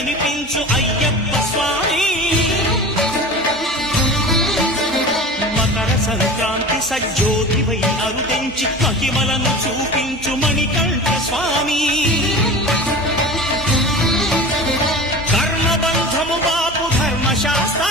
కనిపించు అయ్యప్ప స్వామి మకర సంక్రాంతి సజ్జోతివై అరుదెంచి మహిమలను చూపించు మణికంఠ స్వామి కర్మబంధము బాపు ధర్మశాస్త్ర